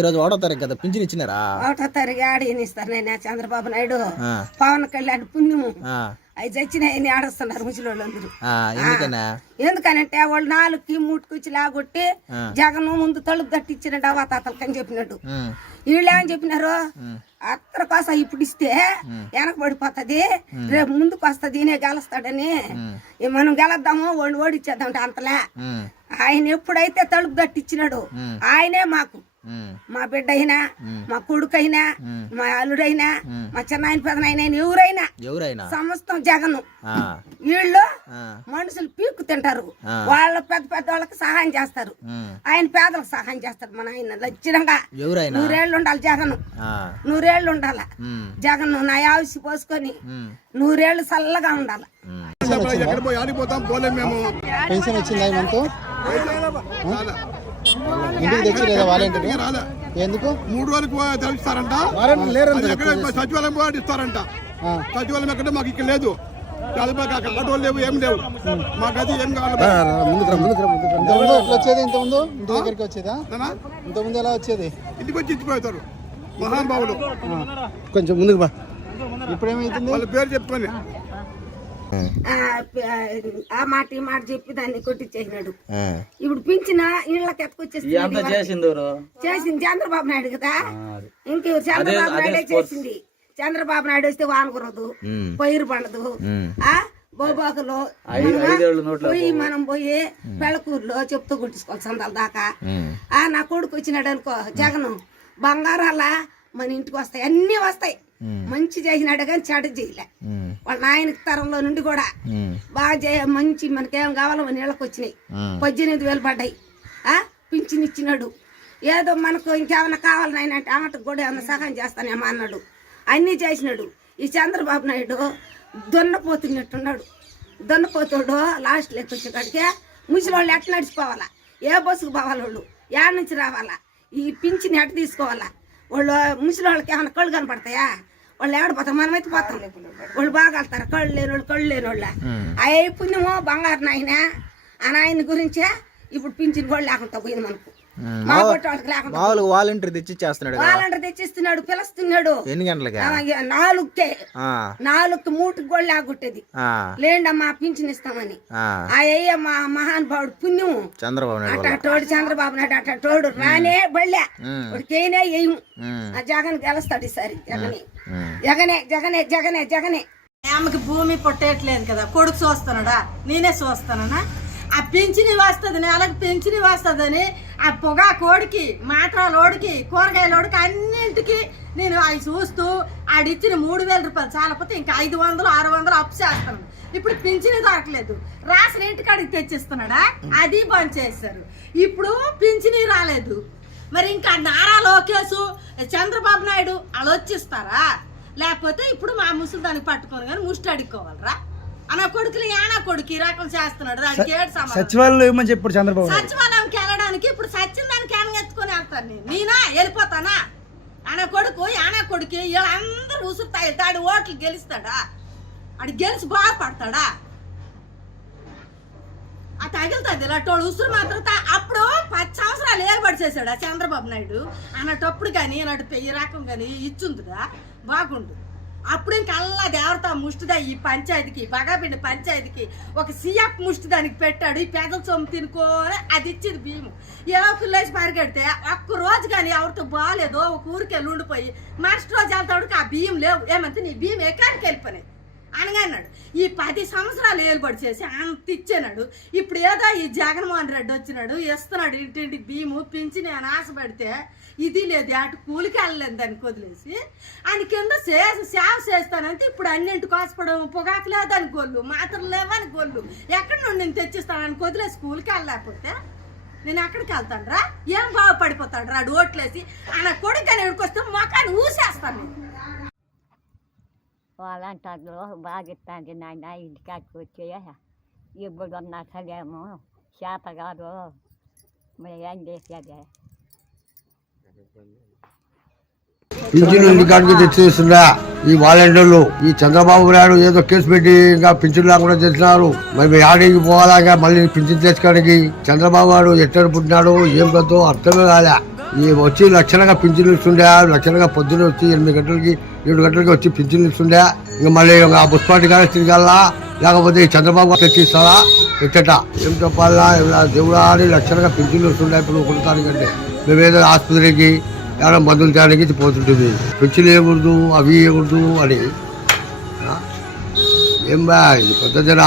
ఈరోజు ఒకటో తారీఖు కదా పింఛన్ ఇచ్చినారా? ఒకటో తారీఖు ఆడిని ఇస్తారు నేను చంద్రబాబు నాయుడు. పవన్ కళ్యాణ్ పుణ్యము. అవి చచ్చినాయని ఆడస్తున్నారు ఆ, ఎందుకనా ఎందుకనంటే వాళ్ళు నాలుగుకి మూటుకొచ్చి లాగొట్టి. జగన్ ముందు తలుపు తట్టించిన అవాతాతలకి అని చెప్పినాడు. ఉమ్, వీళ్ళు ఏమని చెప్పినారు? అత్తర కోసం ఇప్పుడు ఇస్తే వెనక పడిపోతుంది రేపు ముందుకు వస్తుంది ఈయనే గెలుస్తాడని మనం గెలద్దాము వాళ్ళు ఓడిచ్చేద్దాం అంతలే. ఆయన ఎప్పుడైతే తలుపు తట్టించినాడు ఆయనే మాకు మా బిడ్డ అయినా మా కొడుకైనా మా అల్లుడైనా మా చిన్నాయన పెదనాయన ఎవరైనా ఎవరైనా. సమస్తం జగన్. ఆ, వీళ్ళు మనుషులు పీక్కు తింటారు. వాళ్ళ పెద్ద పెద్ద వాళ్ళకి సహాయం చేస్తారు. ఆయన పేదలకు సహాయం చేస్తారు. మన ఆయన లచ్చితంగా ఎవరైనా. నూరేళ్ళు ఉండాలి జగన్. ఆ, నూరేళ్ళు ఉండాల. జగన్ నా ఆవిసి పోసుకొని నూరేళ్ళు చల్లగా ఉండాలి. ఉమ్. ఎక్కడ పోయి ఆడిపోతాం పోలేం మేము. పెన్షన్ వచ్చిందా ఇంటికి తెచ్చి లేదా వాలంటీర్ రాలే ఎందుకు? మూడు రోజులకు తెలుస్తారంట. సచివాలయం పోయి ఇస్తారంట. సచివాలయం ఎక్కడ మాకు ఇక్కడ లేదు. లేవు ఏం లేవు. మాకు అది ఏం కావాలి? ఎట్లా వచ్చేది? ఇంత ముందు ఇంటి దగ్గరికి వచ్చేదా? ఎలా వచ్చేది? ఇంటికి వచ్చి ఇచ్చిపోతారు. మహానుభావులు. కొంచెం ముందుకు బా. ఇప్పుడు ఏమైతుంది వాళ్ళ పేరు చెప్పుకొని ఆ, ఆ మాట ఈ మాట చెప్పి దాన్ని కొట్టించేసినాడు ఇప్పుడు పించిన ఇళ్ళకి ఎత్తుకొచ్చేసి చేసింది చంద్రబాబు నాయుడు కదా. ఇంక చంద్రబాబు నాయుడే చేసింది. చంద్రబాబు నాయుడు వస్తే వాన కురదు ఉమ్, పైరు పండదు. ఆ బోబాకులో. పోయి మనం పోయి పెళ్ళకూరులో చెప్తూ గుట్టించుకోవాలి సందాల దాకా. ఆ నా కొడుకు వచ్చినాడు అనుకో జగన్. బంగారాల మన ఇంటికి వస్తాయి. అన్ని వస్తాయి. మంచి చేసినాడు కానీ చెడు చేయలే. వాళ్ళ నాయనకి తరంలో నుండి కూడా బాగా చేయ మంచి మనకేం కావాలో మన ఇళ్ళకి వచ్చినాయి. పద్దెనిమిది వేలు పడ్డాయి. ఆ? పింఛన్ ఇచ్చినాడు. ఏదో మనకు ఇంకేమైనా కావాలి నాయన అంటే ఆమెకు కూడా ఏమైనా సహాయం చేస్తానేమో అన్నాడు. అన్నీ చేసినాడు. ఈ చంద్రబాబు నాయుడు దున్నపోతున్నట్టున్నాడు. దున్నపోతుడు లాస్ట్ లెక్క వచ్చేకాడికే ముసలి వాళ్ళు ఎట్లా నడిచిపోవాలా? ఏ బస్సుకు పోవాలి వాళ్ళు? ఏడ నుంచి రావాలా? ఈ పింఛన్ ఎట్ట తీసుకోవాలా? వాళ్ళు ముసలి వాళ్ళకి ఏమైనా కళ్ళు కనపడతాయా? వాళ్ళు ఎవడ పోతాం. మనమైతే పోతాం వాళ్ళు బాగా వెళ్తారు. కళ్ళు లేని వాళ్ళు కళ్ళు లేని వాళ్ళ. అయ్యే పుణ్యమో బంగారు నాయన ఆ నాయన గురించే ఇప్పుడు పింఛన్ కూడా లేకుండా పోయింది మనకు. మామూలుగా వాలంటీర్ తెచ్చి ఇచ్చేస్తున్నాడు కదా. వాళ్ళంటే తెచ్చిస్తున్నాడు పిలుస్తున్నాడు. ఎన్ని గంటలకా? నాలుగుకే. ఆ, నాలుగు మూటికి కూడా ఆ, లేండమ్మా పింఛన్ ఇస్తామని. ఆ, అయ్య మా మహానుభావుడు పుణ్యము. చంద్రబాబు నాయుడు అట్ట వల్ల. తోడు చంద్రబాబు నాయుడు అట్ట తోడు రానే బళ్ళే. వేయము ఉమ్, ఆ జగన్ గెలుస్తాడు ఈసారి జగనే. జగనే జగనే జగనే జగనే. ఆమెకి భూమి పుట్టేయట్లేదు కదా కొడుకు చూస్తున్నాడా నేనే చూస్తానా ఆ పింఛని వస్తుంది నెలకు పింఛని వస్తుందని ఆ పొగ కోడికి మాట్రాలోడికి కూరగాయలోడికి అన్నింటికి నేను అవి చూస్తూ ఆడిచ్చిన మూడు వేల రూపాయలు చాలకపోతే ఇంకా ఐదు వందలు ఆరు వందలు అప్పు చేస్తాను ఇప్పుడు పింఛని దొరకలేదు. రాసిన ఇంటికాడికి తెచ్చిస్తున్నాడా? అది బంద్ చేశారు. ఇప్పుడు పింఛని రాలేదు. మరి ఇంకా నారా లోకేష్ చంద్రబాబు నాయుడు వాళ్ళు వచ్చిస్తారా? లేకపోతే ఇప్పుడు మా ముసలి దానికి పట్టుకొని కానీ ముష్టి అడుక్కోవాలరా? అన్న కొడుకులు యానా కొడుకు? ఈ రకం చేస్తున్నాడు. దానికి ఏడు సమాధానం. సచివాలయంలో ఏమని చెప్పాడు చంద్రబాబు సచివాలయంకి వెళ్ళడానికి ఇప్పుడు సచిన దానికి ఏమైనా ఎత్తుకొని వెళ్తాను నేను. నేనా? వెళ్ళిపోతానా? అన్న కొడుకు యానా కొడుకు వీళ్ళందరూ ఉసురుతాయి. తాడు ఓట్లు గెలుస్తాడా? ఆడు గెలిచి బాగుపడతాడా ఆ తగులుతుంది. ఇలాంటి ఉసురు మాత్రం తా- అప్పుడు పది సంవత్సరాలు ఏర్పాటు చేశాడు ఆ చంద్రబాబు నాయుడు. అన్నటప్పుడు కానీ అన్నట్టు ఈ రకం కానీ ఇచ్చుందిగా బాగుండు. అప్పుడు ఇంకా అల్లా దేవత ముష్టిదా ఈ పంచాయతీకి బగాబిండి పంచాయతీకి. ఒక సీఎఫ్ ముష్టి దానికి పెట్టాడు. ఈ పెదల సొమ్ము తినుకోని అది ఇచ్చింది భీము. ఏ పిల్లేసి పరిగెడితే ఒక్క రోజు కానీ ఎవరితో బాగాలేదో ఒక ఊరికి వెళ్ళి ఉండిపోయి మరుసటి రోజు వెళ్తాడు ఆ బియ్యం లేవు. ఏమంటే నీ బియ్యం ఎక్కడికి వెళ్ళిపోయినాయి? అనగా అన్నాడు. ఈ పది సంవత్సరాలు ఏలుబడి చేసి అంత ఇచ్చేనాడు. ఇప్పుడు ఏదో ఈ జగన్మోహన్ రెడ్డి వచ్చినాడు ఇస్తున్నాడు ఇంటింటికి భీము పెంచి నేను ఆశపడితే ఇది లేదు అటు కూలికి వెళ్ళలేదు దానికి వదిలేసి ఆయన కింద చేసి సేవ చేస్తానంటే ఇప్పుడు అన్నింటికి ఆశపడము పొగాకు లేదని గొల్లు మాత్రం లేవని గొల్లు. ఎక్కడి నుండి నేను తెచ్చిస్తానని వదిలేసి కూలికి వెళ్ళలేకపోతే నేను ఎక్కడికి వెళ్తాను రా? ఏం బాగుపడిపోతాడు రా? ఓట్లేసి ఆయన కొడుకు అని వస్తే మొక్కని ఊసేస్తాను నేను. వాళ్ళంటారు బాగా ఇస్తాంది నాయన ఇంటికాడికి వచ్చేయ ఇప్పుడు ఉన్న సలేము చేప కాదు మరి ఏం చేసేది? పింఛను ఇంటికాడికి తెచ్చేస్తుందా ఈ వాలంటీర్లు ఈ చంద్రబాబు నాయుడు ఏదో కేసు పెట్టి ఇంకా పింఛన్ లేకుండా చేస్తున్నారు. మరి ఆడికి పోవాలా మళ్ళీ పింఛన్ తెచ్చుకోవడానికి చంద్రబాబు నాయుడు ఎక్కడ పుట్టినాడు ఏం కదో అర్థమే కాలే. ఈ వచ్చి లక్షణంగా పింఛన్లు ఇస్తుండే లక్షణంగా పొద్దున్న వచ్చి ఎనిమిది గంటలకి ఏడు గంటలకి వచ్చి పింఛన్లు ఇస్తుండే. ఇంకా మళ్ళీ ఇంకా బుస్పాటి గారు తిరగాలా లేకపోతే చంద్రబాబు తెచ్చిస్తారా? ఎట్టట? ఏం చెప్పాలా? ఇలా దేవుడా అని లక్షణంగా పింఛన్లు ఇస్తుండే ఇప్పుడు ఒకటి మేమేదో ఆసుపత్రికి ఏమైనా మందులు తేడానికి పోతుంటుంది. పింఛన్లు ఇవ్వకూడదు అవి ఇవ్వకూడదు అని. ఏం బా ఇది పద్ధతిరా